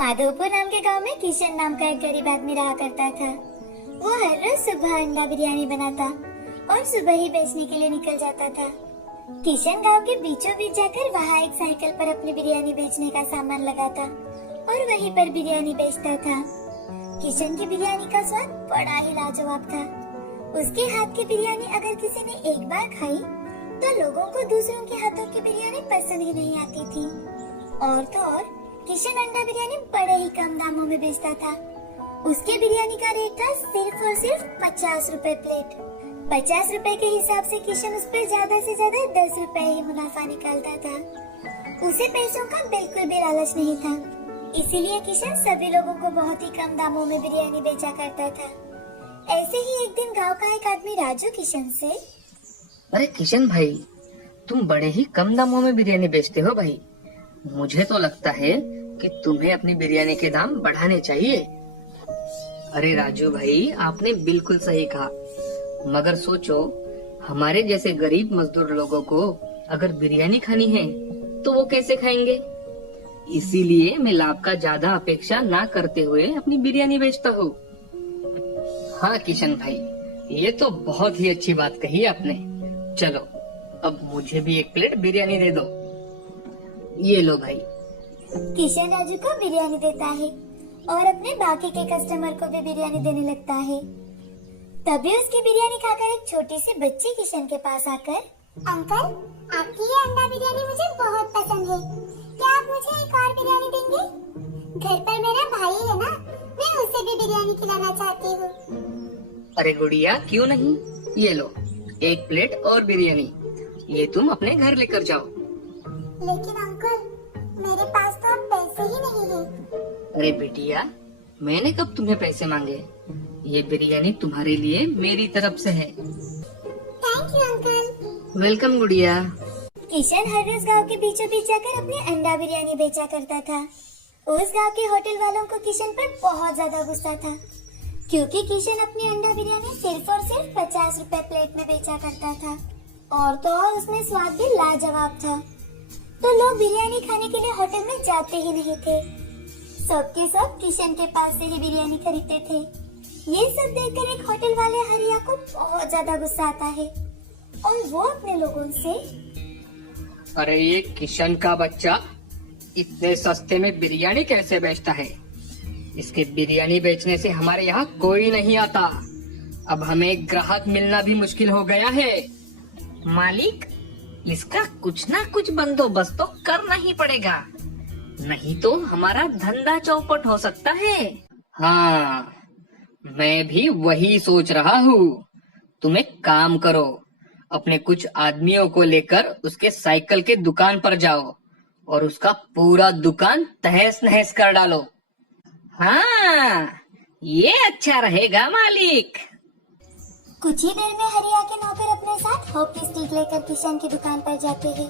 माधोपुर नाम के गांव में किशन नाम का एक गरीब आदमी रहा करता था। वो हर रोज सुबह अंडा बिरयानी बनाता और सुबह ही बेचने के लिए निकल जाता था। किशन गांव के बीचों बीच जाकर वहाँ एक साइकिल पर अपनी बिरयानी बेचने का सामान लगाता और वहीं पर बिरयानी बेचता था। किशन की बिरयानी का स्वाद बड़ा ही लाजवाब था। उसके हाथ की बिरयानी अगर किसी ने एक बार खाई तो लोगों को दूसरों के हाथों की बिरयानी पसंद ही नहीं आती थी। और तो और किशन अंडा बिरयानी बड़े ही कम दामों में बेचता था। उसके बिरयानी का रेट था सिर्फ और सिर्फ 50 रुपए प्लेट। 50 रुपए के हिसाब से किशन उस पर ज्यादा से ज्यादा 10 रुपए ही मुनाफा निकालता था। उसे पैसों का बिल्कुल भी लालच नहीं था, इसीलिए किशन सभी लोगों को बहुत ही कम दामों में बिरयानी बेचा करता था। ऐसे ही एक दिन गांव का एक आदमी राजू किशन से, अरे किशन भाई, तुम बड़े ही कम दामों में बिरयानी बेचते हो भाई। मुझे तो लगता है कि तुम्हें अपनी बिरयानी के दाम बढ़ाने चाहिए। अरे राजू भाई, आपने बिल्कुल सही कहा, मगर सोचो हमारे जैसे गरीब मजदूर लोगों को अगर बिरयानी खानी है तो वो कैसे खाएंगे। इसीलिए मैं लाभ का ज्यादा अपेक्षा ना करते हुए अपनी बिरयानी बेचता हूँ। हाँ किशन भाई, ये तो बहुत ही अच्छी बात कही आपने। चलो अब मुझे भी एक प्लेट बिरयानी दे दो। ये लो भाई। किशन राजू को बिरयानी देता है और अपने बाकी के कस्टमर को भी बिरयानी देने लगता है। तभी उसकी बिरयानी खाकर एक छोटी सी बच्ची किशन के पास आकर, अंकल, आपकी ये अंडा बिरयानी मुझे बहुत पसंद है, क्या आप मुझे एक और बिरयानी देंगे? घर पर मेरा भाई है ना, मैं उसे भी बिरयानी खिलाना चाहती हूँ। अरे गुड़िया, क्यों नहीं, ये लो एक प्लेट और बिरयानी, ये तुम अपने घर लेकर जाओ। लेकिन अंकल, मेरे पास तो अब पैसे ही नहीं है। अरे बेटिया, मैंने कब तुम्हें पैसे मांगे, ये बिरयानी तुम्हारे लिए मेरी तरफ से है। Thank you uncle. वेलकम गुड़िया। किशन हर रोज गांव के बीचों बीच जाकर अपनी अंडा बिरयानी बेचा करता था। उस गांव के होटल वालों को किशन पर बहुत ज्यादा गुस्सा था, क्योंकि किशन अपनी अंडा बिरयानी सिर्फ और सिर्फ 50 रुपए प्लेट में बेचा करता था और तो और उसमें स्वाद भी लाजवाब था। तो लोग बिरयानी खाने के लिए होटल में जाते ही नहीं थे, सबके सब किशन के पास से ही बिरयानी खरीदते थे। ये सब देखकर एक होटल वाले हरिया को बहुत ज्यादा गुस्सा आता है और वो अपने लोगों से, अरे ये किशन का बच्चा इतने सस्ते में बिरयानी कैसे बेचता है। इसके बिरयानी बेचने से हमारे यहाँ कोई नहीं आता। अब हमें ग्राहक मिलना भी मुश्किल हो गया है। मालिक, इसका कुछ ना कुछ बंदोबस्त तो करना ही पड़ेगा, नहीं तो हमारा धंधा चौपट हो सकता है। हाँ, मैं भी वही सोच रहा हूँ। तुम एक काम करो, अपने कुछ आदमियों को लेकर उसके साइकिल के दुकान पर जाओ और उसका पूरा दुकान तहस नहस कर डालो। हाँ, ये अच्छा रहेगा मालिक। कुछ ही देर में हरिया के नौकर अपने साथ हॉकी स्टिक लेकर किशन की दुकान पर जाते हैं।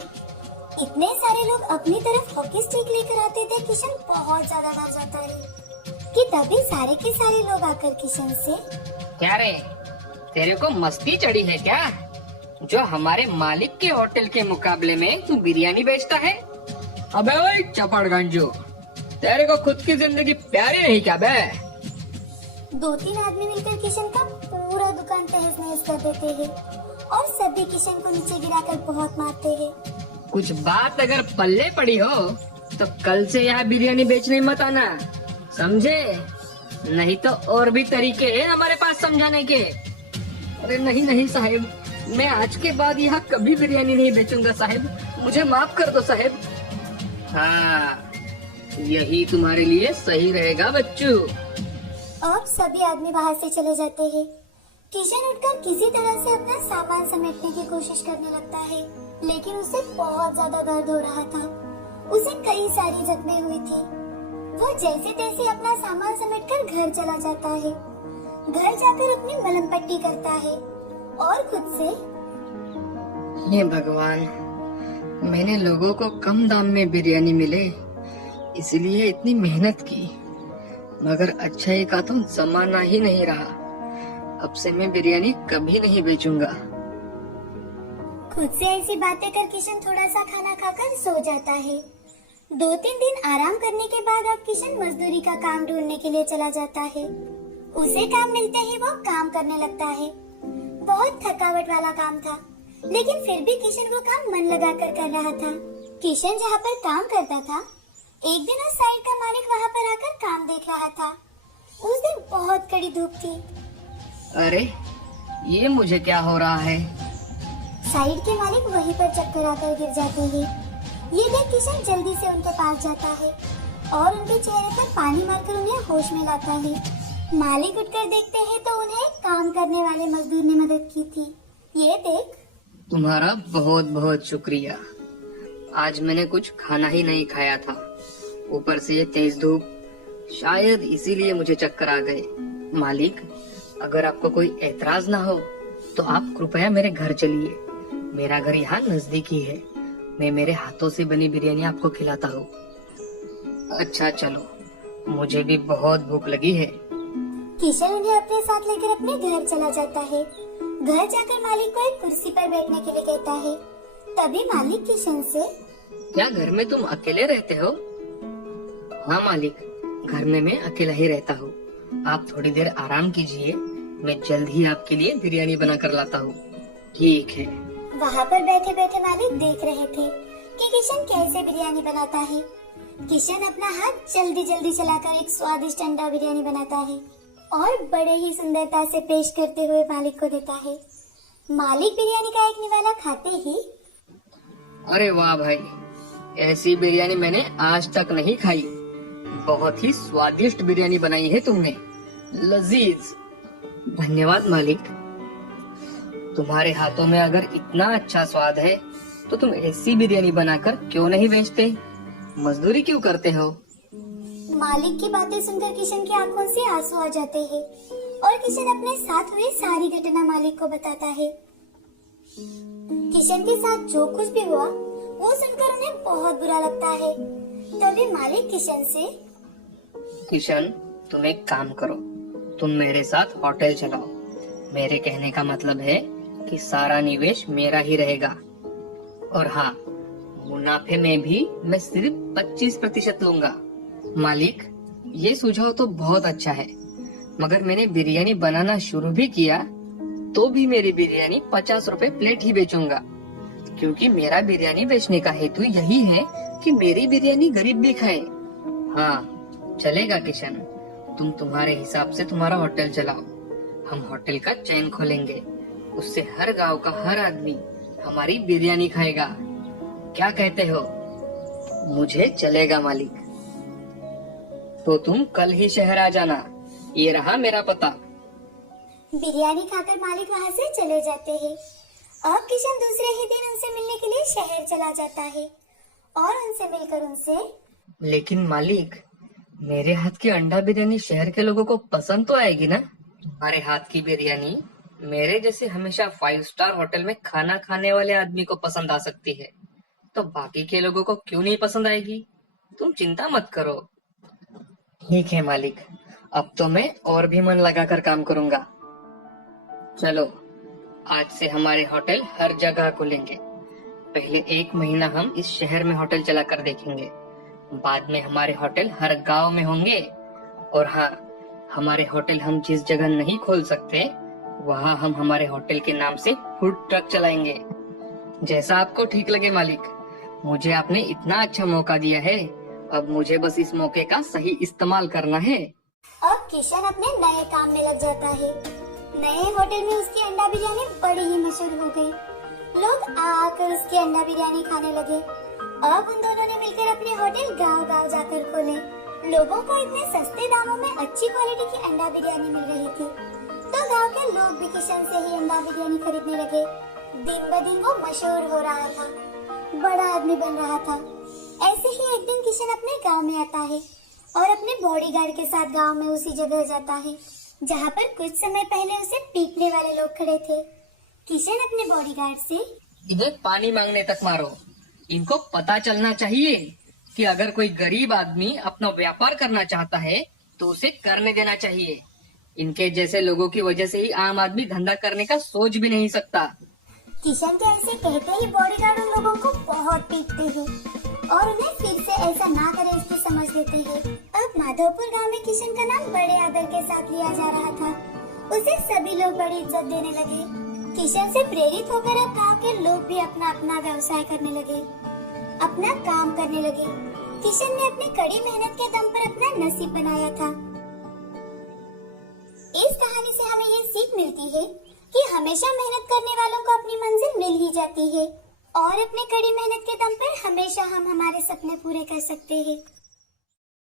इतने सारे लोग अपनी तरफ हॉकी स्टिक लेकर आते थे, किशन बहुत ज्यादा डर जाता है कि तभी सारे के सारे लोग आकर किशन से, क्या रे, तेरे को मस्ती चढ़ी है क्या, जो हमारे मालिक के होटल के मुकाबले में तू बिरयानी बेचता है? अबे ओए चपड़ गंजू, तेरे को खुद की जिंदगी प्यारी नहीं क्या बे? 2-3 आदमी मिलकर किशन का पूरा दुकान तहस नहस कर देते हैं और सभी किशन को नीचे गिराकर बहुत मारते हैं। कुछ बात अगर पल्ले पड़ी हो तो कल से यहाँ बिरयानी बेचने मत आना, समझे? नहीं तो और भी तरीके हैं हमारे पास समझाने के। अरे नहीं नहीं साहेब, मैं आज के बाद यहाँ कभी बिरयानी नहीं बेचूंगा साहेब, मुझे माफ कर दो साहेब। हाँ, यही तुम्हारे लिए सही रहेगा बच्चू। और सभी आदमी बाहर से चले जाते हैं। किशन उठकर किसी तरह से अपना सामान समेटने की कोशिश करने लगता है, लेकिन उसे बहुत ज्यादा दर्द हो रहा था। उसे कई सारी जख्में हुई थी। वो जैसे तैसे अपना सामान समेटकर घर चला जाता है। घर जाकर अपनी मलहम पट्टी करता है और खुद से, हे भगवान, मैंने लोगों को कम दाम में बिरयानी मिले इसलिए इतनी मेहनत की, मगर अच्छाई का तो जमाना ही नहीं रहा। अब से मैं बिरयानी कभी नहीं बेचूंगा। खुद से ऐसी बातें कर किशन थोड़ा सा खाना खाकर सो जाता है। 2-3 दिन आराम करने के बाद अब किशन मजदूरी का काम ढूंढने के लिए चला जाता है। उसे काम मिलते ही वो काम करने लगता है। बहुत थकावट वाला काम था, लेकिन फिर भी किशन वो काम मन लगाकर कर रहा था। किशन जहाँ पर काम करता था, एक दिन उस साइड का मालिक वहाँ पर आकर काम देख रहा था। उस दिन बहुत कड़ी धूप थी। अरे ये मुझे क्या हो रहा है? साइड के मालिक वहीं पर चक्कर आकर गिर जाते हैं। ये देख किशन जल्दी से उनके पास जाता है और उनके चेहरे पर पानी मारकर उन्हें होश में लाता है। मालिक उठकर देखते हैं तो उन्हें काम करने वाले मजदूर ने मदद की थी। ये देख। तुम्हारा बहुत बहुत शुक्रिया। आज मैंने कुछ खाना ही नहीं खाया था, ऊपर से ये तेज धूप, शायद इसीलिए मुझे चक्कर आ गए। मालिक, अगर आपको कोई एतराज ना हो तो आप कृपया मेरे घर चलिए। मेरा घर यहाँ नजदीक ही है। मैं मेरे हाथों से बनी बिरयानी आपको खिलाता हूँ। अच्छा चलो, मुझे भी बहुत भूख लगी है। किशन उन्हें अपने साथ लेकर अपने घर चला जाता है। घर जाकर मालिक को एक कुर्सी पर बैठने के लिए कहता है। तभी मालिक किशन से, क्या घर में तुम अकेले रहते हो? हाँ मालिक, घर में मैं अकेला ही रहता हूँ। आप थोड़ी देर आराम कीजिए, मैं जल्द ही आपके लिए बिरयानी बना कर लाता हूँ। ठीक है। वहाँ पर बैठे बैठे मालिक देख रहे थे कि किशन कैसे बिरयानी बनाता है। किशन अपना हाथ जल्दी जल्दी चलाकर एक स्वादिष्ट अंडा बिरयानी बनाता है और बड़े ही सुंदरता से पेश करते हुए मालिक को देता है। मालिक बिरयानी का एक निवाला खाते ही, अरे वाह भाई, ऐसी बिरयानी मैंने आज तक नहीं खाई। बहुत ही स्वादिष्ट बिरयानी बनाई है तुमने, लजीज। धन्यवाद मालिक। तुम्हारे हाथों में अगर इतना अच्छा स्वाद है तो तुम ऐसी बिरयानी बनाकर क्यों नहीं बेचते? मजदूरी क्यों करते हो? मालिक की बातें सुनकर किशन की आंखों से आंसू आ जाते हैं और किशन अपने साथ हुई सारी घटना मालिक को बताता है। किशन के साथ जो कुछ भी हुआ वो सुनकर उन्हें बहुत बुरा लगता है। तभी मालिक किशन से, किशन, तुम एक काम करो, तुम मेरे साथ होटल चलाओ। मेरे कहने का मतलब है कि सारा निवेश मेरा ही रहेगा, और हाँ, मुनाफे में भी मैं सिर्फ 25% लूंगा। मालिक, ये सुझाव तो बहुत अच्छा है, मगर मैंने बिरयानी बनाना शुरू भी किया तो भी मेरी बिरयानी 50 रुपए प्लेट ही बेचूंगा, क्योंकि मेरा बिरयानी बेचने का हेतु यही है कि मेरी बिरयानी गरीब भी खाए। हाँ चलेगा किशन, तुम तुम्हारे हिसाब से तुम्हारा होटल चलाओ। हम होटल का चैन खोलेंगे, उससे हर गांव का हर आदमी हमारी बिरयानी खाएगा। क्या कहते हो? मुझे चलेगा मालिक। तो तुम कल ही शहर आ जाना, ये रहा मेरा पता। बिरयानी खाकर मालिक वहाँ से चले जाते हैं। अब किशन दूसरे ही दिन उनसे मिलने के लिए शहर चला जाता है और उनसे मिलकर उनसे, लेकिन मालिक, मेरे हाथ की अंडा बिरयानी शहर के लोगों को पसंद तो आएगी ना? तुम्हारे हाथ की बिरयानी मेरे जैसे हमेशा 5 स्टार होटल में खाना खाने वाले आदमी को पसंद आ सकती है, तो बाकी के लोगों को क्यों नहीं पसंद आएगी? तुम चिंता मत करो। ठीक है मालिक, अब तो मैं और भी मन लगाकर काम करूंगा। चलो, आज से हमारे होटल हर जगह खुलेंगे। पहले 1 महीना हम इस शहर में होटल चलाकर देखेंगे, बाद में हमारे होटल हर गांव में होंगे। और हाँ, हमारे होटल हम जिस जगह नहीं खोल सकते वहाँ हम हमारे होटल के नाम से फूड ट्रक चलाएंगे। जैसा आपको ठीक लगे मालिक, मुझे आपने इतना अच्छा मौका दिया है, अब मुझे बस इस मौके का सही इस्तेमाल करना है। अब किशन अपने नए काम में लग जाता है। नए होटल में उसकी अंडा बिरयानी बड़ी ही मशहूर हो गई। लोग आकर उसकी अंडा बिरयानी खाने लगे। अब उन दोनों ने मिलकर अपने होटल गांव-गांव जाकर खोले। लोगों को इतने सस्ते दामों में अच्छी क्वालिटी की अंडा बिरयानी मिल रही थी, तो गांव के लोग भी किशन से ही अंडा बिरयानी खरीदने लगे। दिन ब दिन वो मशहूर हो रहा था, बड़ा आदमी बन रहा था। ऐसे ही एक दिन किशन अपने गांव में आता है और अपने बॉडीगार्ड के साथ गांव में उसी जगह जाता है जहां पर कुछ समय पहले उसे पीटने वाले लोग खड़े थे। किशन अपने बॉडीगार्ड से, इधर पानी मांगने तक मारो। इनको पता चलना चाहिए कि अगर कोई गरीब आदमी अपना व्यापार करना चाहता है तो उसे करने देना चाहिए। इनके जैसे लोगों की वजह से ही आम आदमी धंधा करने का सोच भी नहीं सकता। किशन के ऐसे कहते ही बॉडीगार्ड उन लोगों को बहुत पीटते हैं और उन्हें फिर से ऐसा ना करे इसकी समझ देते हैं। अब माधवपुर गांव में किशन का नाम बड़े आदर के साथ लिया जा रहा था। उसे सभी लोग बड़ी इज्जत देने लगे। किशन से प्रेरित होकर अब गांव के लोग भी अपना अपना व्यवसाय करने लगे, अपना काम करने लगे। किशन ने अपनी कड़ी मेहनत के दम पर अपना नसीब बनाया था। इस कहानी से हमें ये सीख मिलती है कि हमेशा मेहनत करने वालों को अपनी मंजिल मिल ही जाती है और अपने कड़ी मेहनत के दम पर हमेशा हम हमारे सपने पूरे कर सकते हैं।